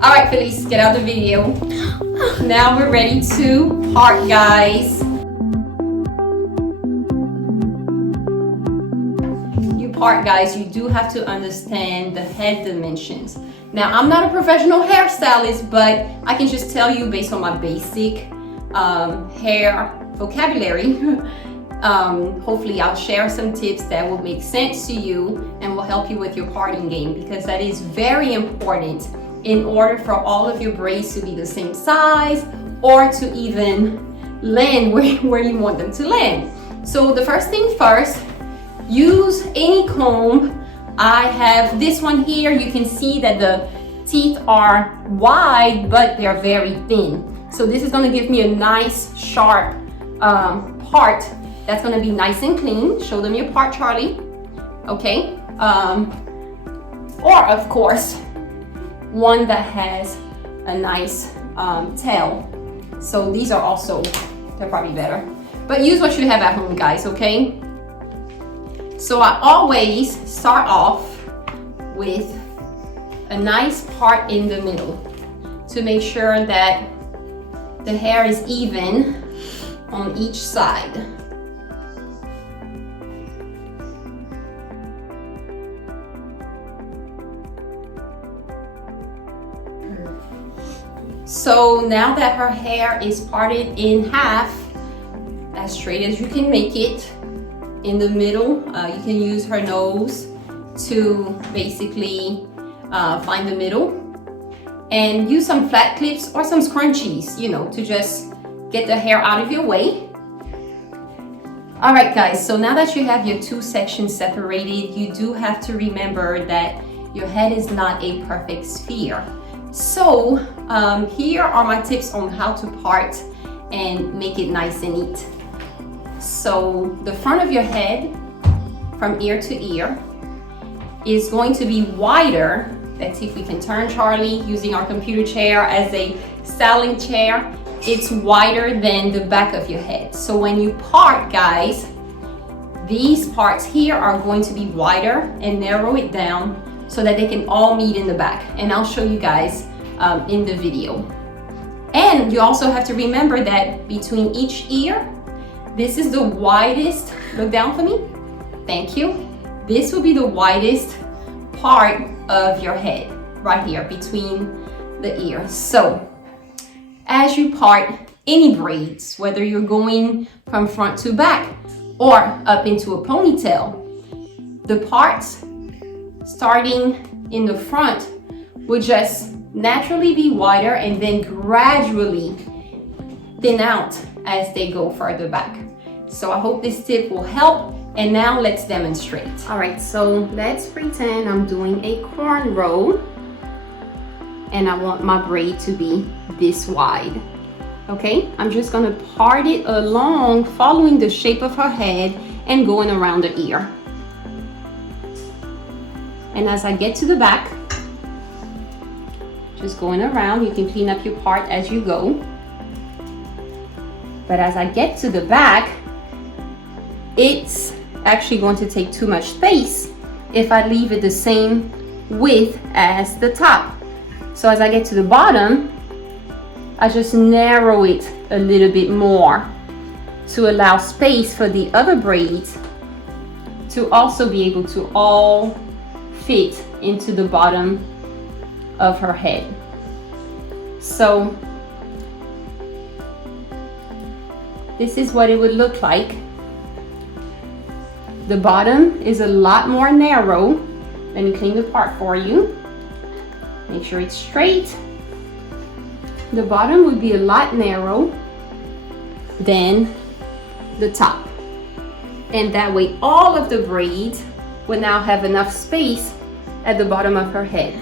All right, Felice, get out the video. Now we're ready to part, guys. You part, guys, you do have to understand the head dimensions. Now, I'm not a professional hairstylist, but I can just tell you based on my basic hair vocabulary. Hopefully I'll share some tips that will make sense to you and will help you with your parting game, because that is very important in order for all of your braids to be the same size or to even land where you want them to land. So the first thing first, use any comb. I have this one here. You can see that the teeth are wide, but they're very thin. So this is going to give me a nice sharp part that's going to be nice and clean. Show them your part, Charlie. Okay. Or of course, one that has a nice tail. So these are also, they're probably better. But use what you have at home, guys, okay? So I always start off with a nice part in the middle to make sure that the hair is even on each side. So now that her hair is parted in half, as straight as you can make it, in the middle, you can use her nose to basically find the middle, and use some flat clips or some scrunchies, you know, to just get the hair out of your way. All right, guys, so now that you have your two sections separated, you do have to remember that your head is not a perfect sphere. So here are my tips on how to part and make it nice and neat. So the front of your head from ear to ear is going to be wider. Let's see if we can turn Charlie using our computer chair as a styling chair. It's wider than the back of your head. So when you part, guys, these parts here are going to be wider, and narrow it down so that they can all meet in the back. And I'll show you guys in the video. And you also have to remember that between each ear, this is the widest, look down for me, thank you. This will be the widest part of your head, right here between the ears. So as you part any braids, whether you're going from front to back or up into a ponytail, the parts starting in the front will just naturally be wider and then gradually thin out as they go further back. So I hope this tip will help. And now let's demonstrate. All right, so let's pretend I'm doing a cornrow and I want my braid to be this wide. Okay, I'm just gonna part it along, following the shape of her head and going around the ear. And as I get to the back, just going around, you can clean up your part as you go. But as I get to the back, it's actually going to take too much space if I leave it the same width as the top. So as I get to the bottom, I just narrow it a little bit more to allow space for the other braids to also be able to all fit into the bottom of her head. So this is what it would look like. The bottom is a lot more narrow. Let me clean the part for you. Make sure it's straight. The bottom would be a lot narrow than the top. And that way all of the braids will now have enough space at the bottom of her head.